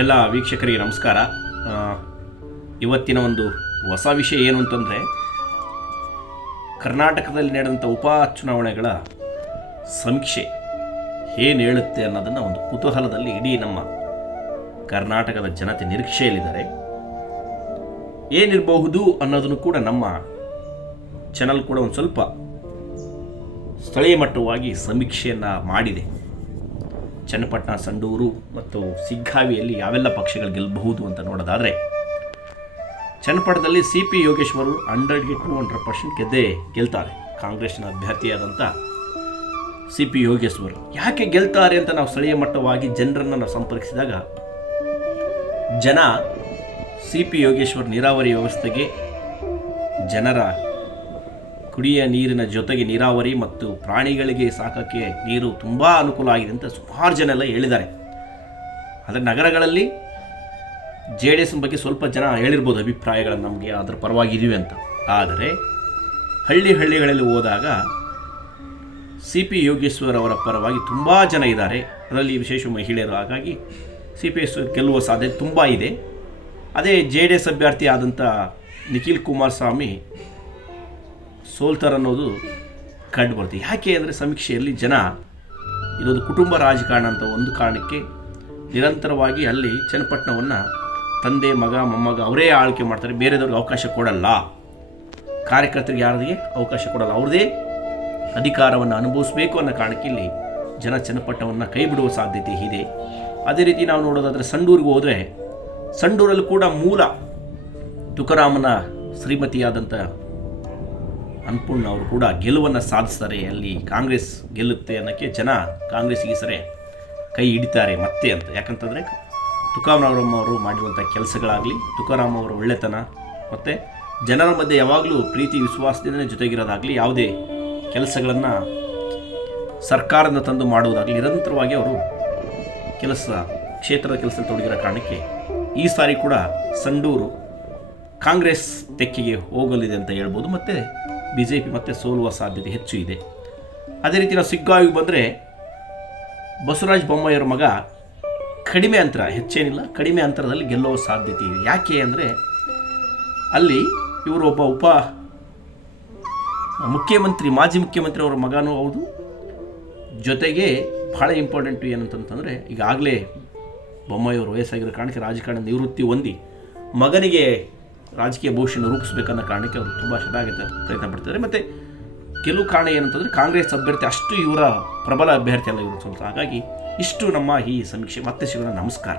ಎಲ್ಲ ವೀಕ್ಷಕರಿಗೆ ನಮಸ್ಕಾರ. ಇವತ್ತಿನ ಒಂದು ಹೊಸ ವಿಷಯ ಏನು ಅಂತಂದರೆ, ಕರ್ನಾಟಕದಲ್ಲಿ ನಡೆದಂಥ ಉಪ ಚುನಾವಣೆಗಳ ಸಮೀಕ್ಷೆ ಏನು ಹೇಳುತ್ತೆ ಅನ್ನೋದನ್ನು ಒಂದು ಕುತೂಹಲದಲ್ಲಿ ಇಡೀ ನಮ್ಮ ಕರ್ನಾಟಕದ ಜನತೆ ನಿರೀಕ್ಷೆಯಲ್ಲಿದ್ದಾರೆ. ಏನಿರಬಹುದು ಅನ್ನೋದನ್ನು ಕೂಡ ನಮ್ಮ ಚಾನಲ್ ಕೂಡ ಒಂದು ಸ್ವಲ್ಪ ಸ್ಥಳೀಯ ಮಟ್ಟವಾಗಿ ಸಮೀಕ್ಷೆಯನ್ನು ಮಾಡಿದೆ. ಚನ್ನಪಟ್ಟಣ, ಸಂಡೂರು ಮತ್ತು ಸಿಗ್ಗಾವಿಯಲ್ಲಿ ಯಾವೆಲ್ಲ ಪಕ್ಷಗಳು ಗೆಲ್ಲಬಹುದು ಅಂತ ನೋಡೋದಾದರೆ, ಚನ್ನಪಟ್ಟಣದಲ್ಲಿ ಸಿ ಪಿ ಯೋಗೇಶ್ವರು ಹಂಡ್ರೆಡ್ಗೆ ಟು ಹಂಡ್ರೆಡ್ ಪರ್ಸೆಂಟ್ ಗೆದ್ದೇ ಗೆಲ್ತಾರೆ. ಕಾಂಗ್ರೆಸ್ನ ಅಭ್ಯರ್ಥಿಯಾದಂಥ ಸಿ ಪಿ ಯೋಗೇಶ್ವರು ಯಾಕೆ ಗೆಲ್ತಾರೆ ಅಂತ ನಾವು ಸ್ಥಳೀಯ ಮಟ್ಟವಾಗಿ ಜನರನ್ನು ನಾವು ಸಂಪರ್ಕಿಸಿದಾಗ, ಜನ ಸಿ ಪಿ ಯೋಗೇಶ್ವರ್ ನೀರಾವರಿ ವ್ಯವಸ್ಥೆಗೆ ಜನರ ಕುಡಿಯ ನೀರಿನ ಜೊತೆಗೆ ನೀರಾವರಿ ಮತ್ತು ಪ್ರಾಣಿಗಳಿಗೆ ಸಾಕಕ್ಕೆ ನೀರು ತುಂಬ ಅನುಕೂಲ ಆಗಿದೆ ಅಂತ ಸುಮಾರು ಜನ ಎಲ್ಲ ಹೇಳಿದ್ದಾರೆ. ಆದರೆ ನಗರಗಳಲ್ಲಿ ಜೆ ಡಿ ಎಸ್ ಬಗ್ಗೆ ಸ್ವಲ್ಪ ಜನ ಹೇಳಿರ್ಬೋದು ಅಭಿಪ್ರಾಯಗಳನ್ನು ನಮಗೆ ಅದರ ಪರವಾಗಿದ್ದೀವಿ ಅಂತ. ಆದರೆ ಹಳ್ಳಿ ಹಳ್ಳಿಗಳಲ್ಲಿ ಹೋದಾಗ ಸಿ ಪಿ ಯೋಗೇಶ್ವರ್ ಅವರ ಪರವಾಗಿ ತುಂಬ ಜನ ಇದ್ದಾರೆ. ಅದರಲ್ಲಿ ವಿಶೇಷ ಮಹಿಳೆಯರು. ಹಾಗಾಗಿ ಸಿ ಪಿ ಎಸ್ ಗೆಲ್ಲುವ ಸಾಧ್ಯತೆ ತುಂಬ ಇದೆ. ಅದೇ ಜೆ ಡಿ ಎಸ್ ಅಭ್ಯರ್ಥಿ ಆದಂಥ ನಿಖಿಲ್ ಕುಮಾರಸ್ವಾಮಿ ಸೋಲ್ತಾರೆ ಅನ್ನೋದು ಕಂಡು ಬರುತ್ತೆ. ಯಾಕೆ ಅಂದರೆ ಸಮೀಕ್ಷೆಯಲ್ಲಿ ಜನ ಇದೊಂದು ಕುಟುಂಬ ರಾಜಕಾರಣ ಅಂತ ಒಂದು ಕಾರಣಕ್ಕೆ ನಿರಂತರವಾಗಿ ಅಲ್ಲಿ ಚನ್ನಪಟ್ಟಣವನ್ನು ತಂದೆ, ಮಗ, ಮೊಮ್ಮಗ ಅವರೇ ಆಳ್ಕೆ ಮಾಡ್ತಾರೆ. ಬೇರೆದವ್ರಿಗೆ ಅವಕಾಶ ಕೊಡಲ್ಲ. ಕಾರ್ಯಕರ್ತರಿಗೆ ಯಾರಿಗೆ ಅವಕಾಶ ಕೊಡಲ್ಲ. ಅವ್ರದೇ ಅಧಿಕಾರವನ್ನು ಅನುಭವಿಸಬೇಕು ಅನ್ನೋ ಕಾರಣಕ್ಕೆ ಇಲ್ಲಿ ಜನ ಚನ್ನಪಟ್ಟಣವನ್ನು ಕೈ ಬಿಡುವ ಸಾಧ್ಯತೆ ಇದೆ. ಅದೇ ರೀತಿ ನಾವು ನೋಡೋದಾದರೆ ಸಂಡೂರಿಗೆ ಹೋದರೆ ಸಂಡೂರಲ್ಲಿ ಕೂಡ ಮೂಲ ತುಕಾರಾಮನ ಶ್ರೀಮತಿಯಾದಂಥ ಅನ್ಪೂರ್ಣ ಅವರು ಕೂಡ ಗೆಲುವನ್ನು ಸಾಧಿಸ್ತಾರೆ. ಅಲ್ಲಿ ಕಾಂಗ್ರೆಸ್ ಗೆಲ್ಲುತ್ತೆ ಅನ್ನೋಕ್ಕೆ ಜನ ಕಾಂಗ್ರೆಸ್ಗೆ ಸರಿ ಕೈ ಹಿಡಿತಾರೆ ಮತ್ತೆ ಅಂತ. ಯಾಕಂತಂದರೆ ತುಕಾರಾಮ್ ಅವರು ಮಾಡಿರುವಂಥ ಕೆಲಸಗಳಾಗಲಿ, ತುಕಾರಾಮ್ ಅವರ ಒಳ್ಳೆತನ ಮತ್ತು ಜನರ ಮಧ್ಯೆ ಯಾವಾಗಲೂ ಪ್ರೀತಿ ವಿಶ್ವಾಸದಿಂದ ಜೊತೆಗಿರೋದಾಗಲಿ ಯಾವುದೇ ಕೆಲಸಗಳನ್ನು ಸರ್ಕಾರದಿಂದ ತಂದು ಮಾಡುವುದಾಗಲಿ ನಿರಂತರವಾಗಿ ಅವರು ಕೆಲಸ, ಕ್ಷೇತ್ರದ ಕೆಲಸ ತೊಡಗಿರೋ ಕಾರಣಕ್ಕೆ ಈ ಸಾರಿ ಕೂಡ ಸಂಡೂರು ಕಾಂಗ್ರೆಸ್ ತೆಕ್ಕೆಗೆ ಹೋಗಲಿದೆ ಅಂತ ಹೇಳ್ಬೋದು. ಮತ್ತು ಬಿ ಜೆ ಪಿ ಮತ್ತೆ ಸೋಲುವ ಸಾಧ್ಯತೆ ಹೆಚ್ಚು ಇದೆ. ಅದೇ ರೀತಿ ನಾವು ಸಿಗ್ಗಾವಿಗೆ ಬಂದರೆ ಬಸವರಾಜ ಬೊಮ್ಮಾಯಿಯವರ ಮಗ ಕಡಿಮೆ ಅಂತರ, ಹೆಚ್ಚೇನಿಲ್ಲ, ಕಡಿಮೆ ಅಂತರದಲ್ಲಿ ಗೆಲ್ಲುವ ಸಾಧ್ಯತೆ ಇದೆ. ಯಾಕೆ ಅಂದರೆ ಅಲ್ಲಿ ಇವರು ಒಬ್ಬ ಉಪ ಮುಖ್ಯಮಂತ್ರಿ, ಮಾಜಿ ಮುಖ್ಯಮಂತ್ರಿ ಅವರ ಮಗನೂ ಹೌದು. ಜೊತೆಗೆ ಭಾಳ ಇಂಪಾರ್ಟೆಂಟು ಏನಂತಂತಂದರೆ ಈಗಾಗಲೇ ಬೊಮ್ಮಾಯಿಯವರು ವಯಸ್ಸಾಗಿರೋ ಕಾರಣಕ್ಕೆ ರಾಜಕಾರಣ ನಿವೃತ್ತಿ ಹೊಂದಿ ಮಗನಿಗೆ ರಾಜಕೀಯ ಭವಿಷ್ಯನ ರೂಪಿಸಬೇಕನ್ನೋ ಕಾರಣಕ್ಕೆ ಅವರು ತುಂಬ ಚೆನ್ನಾಗಿ ಪ್ರಯತ್ನ ಪಡ್ತಿದ್ದಾರೆ. ಮತ್ತು ಕೆಲವು ಕಾರಣ ಏನಂತಂದರೆ ಕಾಂಗ್ರೆಸ್ ಅಭ್ಯರ್ಥಿ ಅಷ್ಟು ಇವರ ಪ್ರಬಲ ಅಭ್ಯರ್ಥಿ ಅಲ್ಲ ಇವರು ಸ್ವಲ್ಪ ಹಾಗಾಗಿ ಇಷ್ಟು ನಮ್ಮ ಈ ಸಮೀಕ್ಷೆ ಮತ್ತೆ ಸಿಗೋಣ ನಮಸ್ಕಾರ.